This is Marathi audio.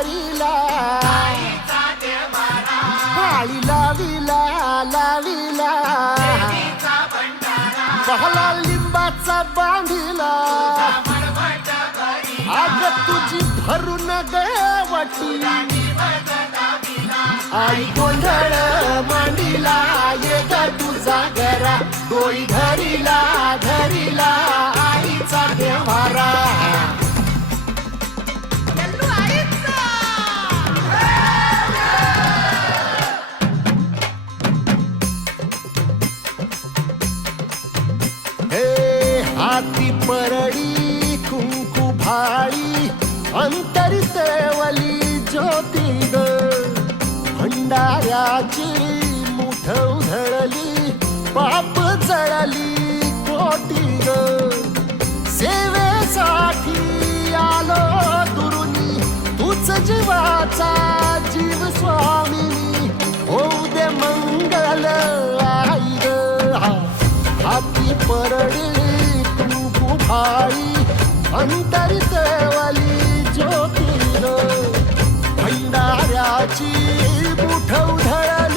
घरीला आळी लावीला लावीला पहला लिंबाचा बांधिला आग तुझी भरून गवटी आई गोंधळ मांडीला ये ग तुझा घरा डोई धरीला धरीला आईचा देवारा हे हाती परडी कुंकू भाळी अंतरितवली ज्योती ग भंडाऱ्याची मुठ उधळली पाप जळली कोटी ग सेवेसाठी आलो दुरुनी तूच जीवाचा जीव स्वामिनी होऊ दे मंगल आई ग हाती परडी कुंकू भाळी अंतरितवली ज्योती ग भंडाऱ्याची मुठ उधळली